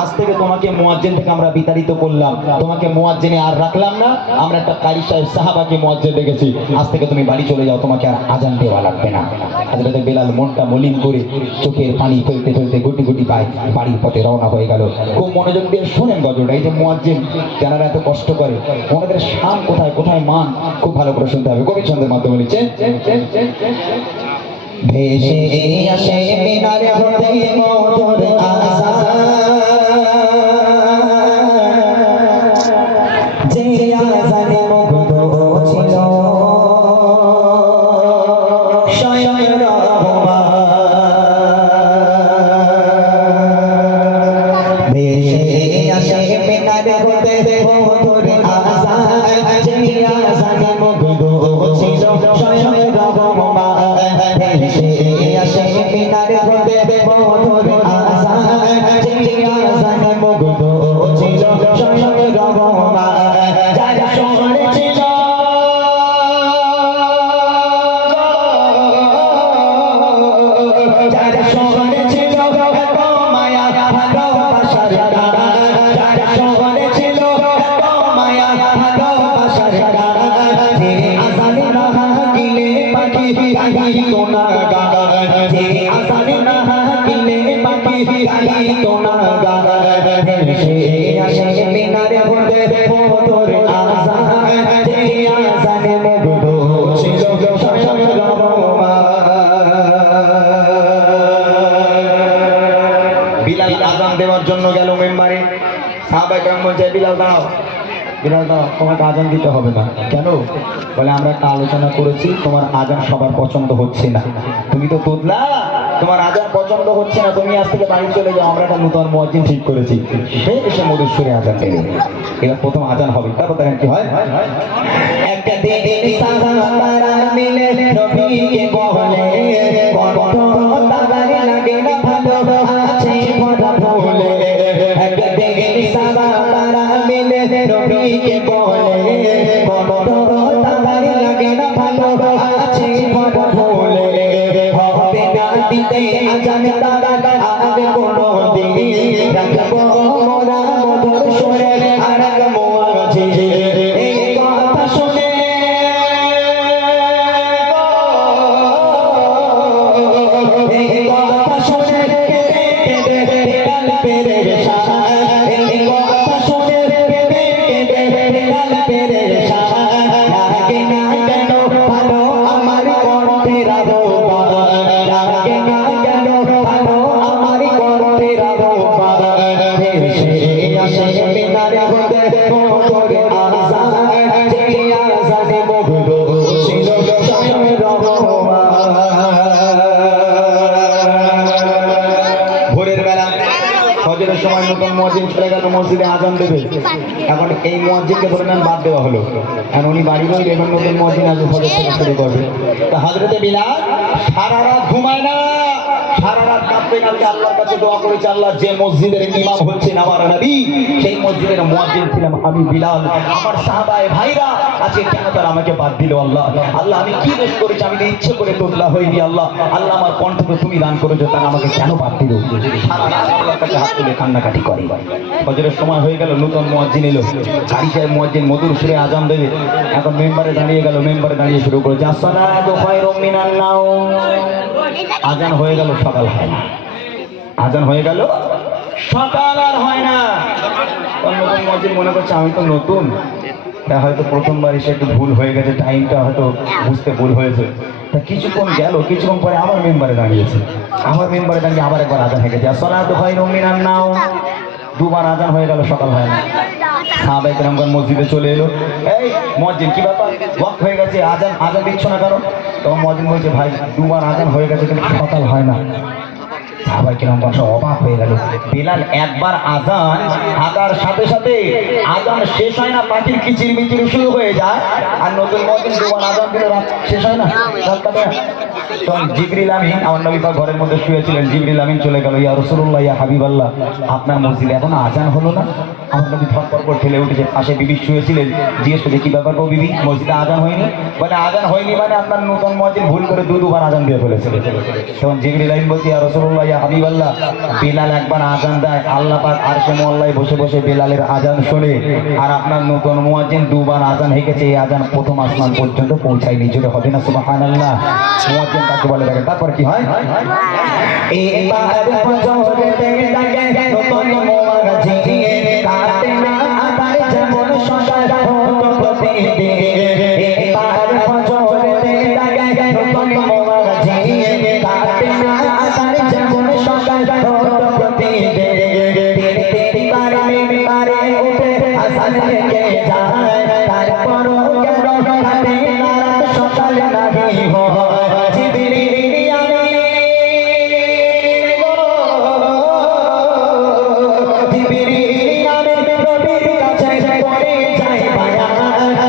আজ থেকে তোমাকে মুয়াজ্জিন থেকে আমরা বিতাড়িত করলাম। তোমাকে মুয়াজ্জিনে আর রাখলাম না, আমরা একটা কারি সাহেব সাহাবাকে মুয়াজ্জিন রেখেছি আজ থেকে তুমি বাড়ি চলে যাও, তোমাকে আর আজান দেওয়া লাগবে না। হাজরতে বেলাল মনটা মলিন করে চোখের পানি ফেলতে ফেলতে গুটি গুটি পায় বাড়ির পথে রওনা হয়ে গেল। খুব মনোযোগ দিয়ে শোনেন গজলটা, এই যে মুয়াজ্জিন তেনারা এত কষ্ট করে, ওনাদের শান কোথায় কোথায় মান? খুব ভালো করে শুনতে হবে। কবি ছন্দের মাধ্যমে লিখছে, ভেসে আসে মিনারে হতে মধুর আসে মিনারে হতে মধুর আশা যে আজানে মুগ্ধ ছিল স্বয়ং রহমান ভেসে আসে মিনারে হতে মধুর আশা যে আজানে মুগ্ধ ছিল স্বয়ং রহমান যারা শহরে ছিল যারা শহরে ছিল মায়া ভালোবাসার টান আজান দেওয়ার জন্য তোমাকে আজান দিতে হবে কেন? বলে, আমরা একটা আলোচনা করেছি, তোমার আজান সবার পছন্দ হচ্ছে না। তুমি তো তোদলা তোমার আজান পছন্দ হচ্ছে না, তুমি আজ থেকে বাড়ি চলে যাও, আমরা একটা নতুন মসজিদ ঠিক করেছি। এসে মধুশ্বরে আজান দেবে এবার প্রথম আজান হবে। তারপর দেখেন কি হয়? একটা দিন মিলে বলে নতুন মসজিদ চলে গেল মসজিদে আজান দেবে। এখন এই মসজিদকে ধরে নেন বাদ দেওয়া হলো। এখন উনি বাড়ি বাড়ি এখন নতুন মসজিদ আজ শুরু করবে। তা হাজরতে বিলাল সারা রাত ঘুমায় না সারা রাত আমার কণ্ঠকে তুমি দান করেছ আমাকে কেন বাদ দিল? হাত তুলে কান্নাকাটি করে। সময় হয়ে গেল, নতুন মুয়াজ্জিন এলো। কারি সাহেব মধুর সুরে আজান দেবে। এখন মেম্বারে দাঁড়িয়ে গেল, মেম্বারে দাঁড়িয়ে শুরু করেছে আজান হয়ে গেল, সকাল হয় আজান হয়ে গেল। সকাল আর হয় না। মসজিদ মনে করছে, আমি তো নতুন। হয়তো প্রথমবার এসে একটু ভুল হয়ে গেছে টাইমটা হয়তো বুঝতে ভুল হয়েছে। তা কিছুক্ষণ গেল, কিছুক্ষণ পরে আমার মেম্বারে দাঁড়িয়েছে। আমার মেম্বারে দাঁড়িয়ে আবার একবার আজান হয়ে গেছে। আসলে তো হয় রমিনার নাও দুবার আজান হয়ে গেল, সকাল হয় না। মসজিদে চলে এলো। এই মসজিদ কি ব্যাপার? ওয়াক হয়ে গেছে, আজান আজান দিচ্ছ না কেন? তখন মসজিদ বলছে, ভাই, দুবার আজান হয়ে গেছে, কিন্তু সকাল হয় না। সাহাবাই কিরম বাসা অবাক হয়ে গেল। বিলাল একবার আজান আদার সাথে সাথে আজান শেষ হয় না পাখির কিচির মিচির শুরু হয়ে যায়। আর নতুন নতুন আদান আজান দিলে শেষ হয় না? জিবরিল আমিন আমার নবী পাক ঘরের মধ্যে শুয়েছিলেন। জিবরিল আমিন চলে গেল ইয়া রাসূলুল্লাহ ইয়া হাবিবাল্লাহ আপনার মসজিদে এখন আজান হলো না? আমার নবী ধরপর করে ঠেলে উঠেছে পাশে বিবি শুয়েছিলেন। জিজ্ঞেস করছে কি ব্যাপার গো বিবি মসজিদে আজান হয়নি? বলে আজান হয়নি মানে আপনার নতুন মসজিদ ভুল করে দু দুবার আজান দিয়ে ফেলেছে। তখন জিবরিল আমিন বলছে ইয়া রাসূলুল্লাহ ইয়া হাবিবাল্লাহ বিলাল একবার আজান দেয় আল্লাহ পাক আরশে মোল্লায় বসে বসে বেলালের আজান শোনে আর আপনার নতুন মুয়াজ্জিন দুবার আজান হয়ে গেছে এই আজান প্রথম আসমান পর্যন্ত পৌঁছায়নি। জোরে হবে না সুবহানাল্লাহ। মুয়াজ্জিন কাকে বলে দেখেন তারপরে কি হয়? এবার ফজরেতে ডাকে নতুন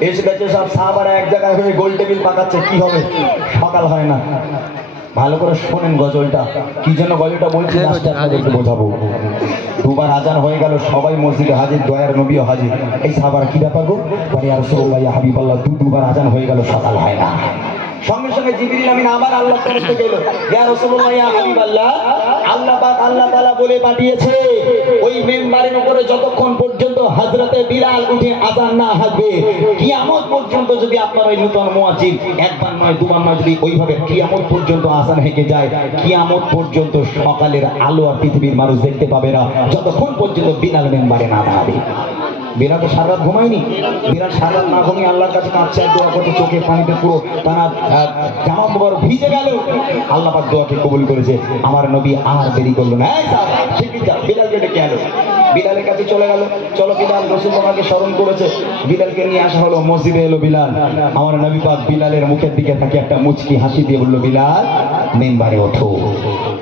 এসে গেছে সব সাহাবারা এক জায়গায় হয়ে গোল টেবিল পাকাচ্ছে কি হবে? সকাল হয় না। ভালো করে শোনেন গজলটা। কি যেন গজলটা বলছি আপনাদেরকে বোঝাবো। দুবার আজান হয়ে গেল সবাই মসজিদে হাজির দয়ার নবীও হাজির। এই সাহাবার কি ব্যাপার গো? পরে আর রাসূলুল্লাহ ইয়া হাবিবাল্লাহ দু দুবার আজান হয়ে গেল সকাল হয় না। সঙ্গে সঙ্গে জিবরিল আমিন আবার আল্লাহ তরফ এলো। ইয়া রাসূলুল্লাহ, ইয়া হাবিবাল্লাহ, আল্লাহ পাক, আল্লাহ তাআলা বলে পাঠিয়েছে, ওই মেম্বারের উপরে যতক্ষণ পর্যন্ত হযরতে বিলাল উঠে আজান না হাঁকবে কিয়ামত পর্যন্ত যদি আপনার ওই নূতন মুয়াজ্জিন একবার নয়, দুবার নয়, যদি ওইভাবে কিয়ামত পর্যন্ত আজান হেঁকে যায়, কিয়ামত পর্যন্ত সকালের আলো আর পৃথিবীর মানুষ দেখতে পাবে না, যতক্ষণ পর্যন্ত বিলাল মেম্বারে না দাঁড়াবে। বিরাট তো সারা রাত ঘুমায়নি? বিরাট সারা রাত না ঘুমিয়ে আল্লাহর কাছে কাঁদছে আর দোয়া করছে, চোখে পানিতে পুরো তারা জামা মোবারক ভিজে গেল। আল্লাহ পাক দোয়াকে কবুল করেছে। আমার নবী আর দেরি করল না। বিলালকে ডেকে আনো। বিলালের কাছে চলে গেল। চলো বিলাল, রসুল তোমাকে স্মরণ করেছে। বিলালকে নিয়ে আসা হলো, মসজিদে এলো বিলাল। আমার নবী পাক বিলালের মুখের দিকে তাকে একটা মুচকি হাসি দিয়ে বলল, বিলাল, মেম্বারে ওঠো।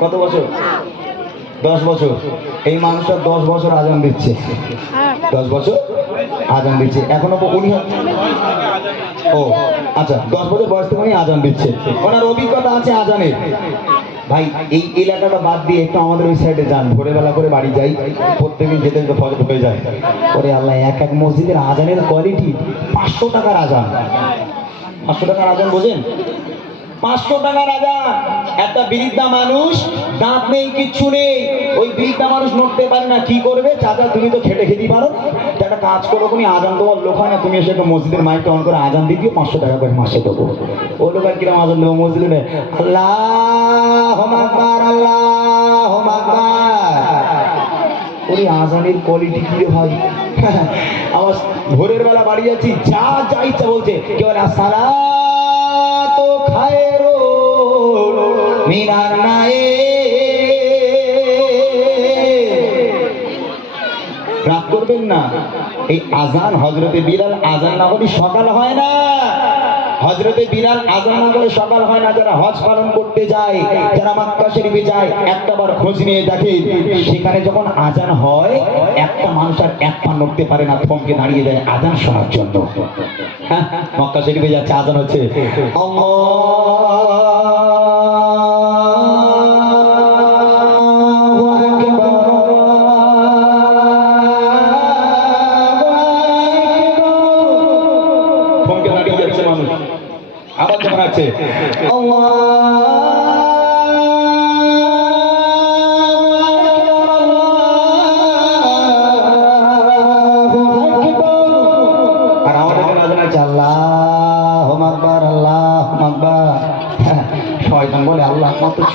কত বছর? দশ বছর। এই মানুষটা দশ বছর আজান দিচ্ছে। দশ বছর আজান দিচ্ছে। এখনও উনি ও আচ্ছা দশ বছর বয়স থেকে উনি আজান দিচ্ছে। ওনার অভিজ্ঞতা আছে আজানের ভাই, এই এলাকাটা বাদ দিয়ে একটু আমাদের ওই সাইডে যান। ভোরবেলা করে বাড়ি যাই। প্রত্যেকদিন যেতে যেতে ফজর হয়ে যায়। ওরে আল্লাহ, এক এক মসজিদের আজানের কোয়ালিটি পাঁচশো টাকার আজান। পাঁচশো টাকার আজান বোঝেন? পাঁচশো টাকা রাজা। একটা বৃদ্ধা মানুষ, দাঁত নেই, কিচ্ছু নেই। ওই বৃদ্ধা মানুষ নড়তে পারে না, কি করবে? চাচা, তুমি তো খেটে খেতে পারো। একটা কাজ করো, তুমি আজান তোমার লোক হয় না, তুমি এসে একটু মসজিদের মাইকটা অন করে আজান দিয়ে দিও, পাঁচশো টাকা করে মাসে দেবো। ও লোক আর কিরম আজান দেবো, মসজিদে আল্লাহ আকবার ওই আজানের কোয়ালিটি কি রে ভাই? আমার ভোরের বেলা বাড়ি যাচ্ছি, যা যা ইচ্ছা বলছে। কেউ বলে মিনার করবেন না। এই আজান হজরতে আজান না সকাল হয় না। হজরতে আজান করে সকাল হয় না। যারা হজ পালন করতে যায়, যারা যায়, একটা বার খোঁজ নিয়ে দেখে সেখানে যখন আজান হয়, একটা মানুষ আর এক পা নড়তে পারে না, থমকে দাঁড়িয়ে যায় আজান শোনার জন্য। হ্যাঁ মক্কা শরীফে যাচ্ছে, আজান হচ্ছে।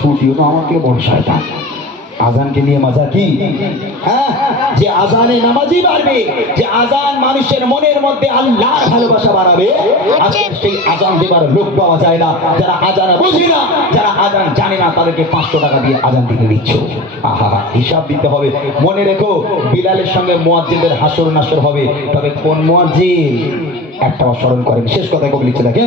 আমার তো আমার বড় শয়তান। আজানকে নিয়ে মজা কি? হ্যাঁ যে আজানে নামাজি বাড়বে, যে আজান মানুষের মনের মধ্যে আল্লাহ ভালোবাসা বাড়াবে, আজকে সেই আজান দেবার লোক পাওয়া যায় না। যারা আজান বুঝি না, যারা আজান জানে না, তাদেরকে পাঁচশো টাকা দিয়ে আজান দিতে দিচ্ছ। আহা, হিসাব দিতে হবে। মনে রেখো, বিলালের সঙ্গে মোয়াজ্জিদের হাসর নাসর হবে। তবে কোন মোয়াজ্জিদ একটা স্মরণ করেন। শেষ কথা কবি লিখতে থাকে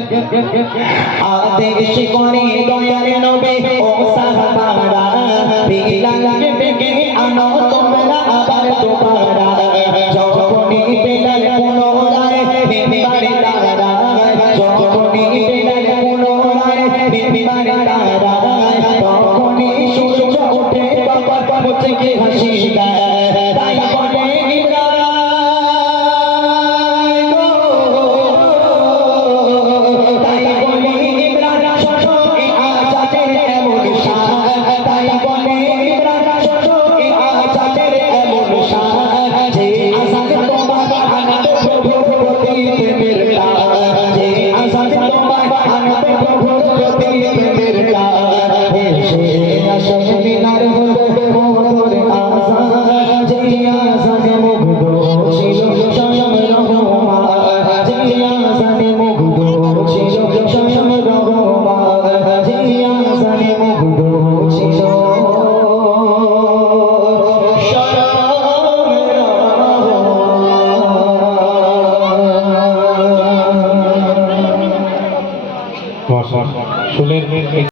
আনো তোমরা আবার তোমরা